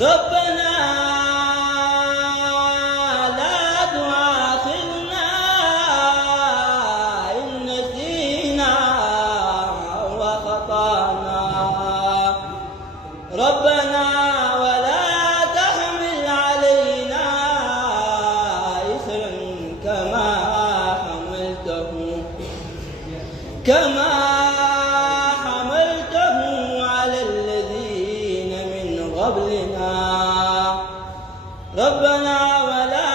ربنا لا تؤاخذنا إن نسينا وأخطأنا ربنا ولا تحمل علينا إصرا كما حملته على الذين من قبلنا ربنا ولا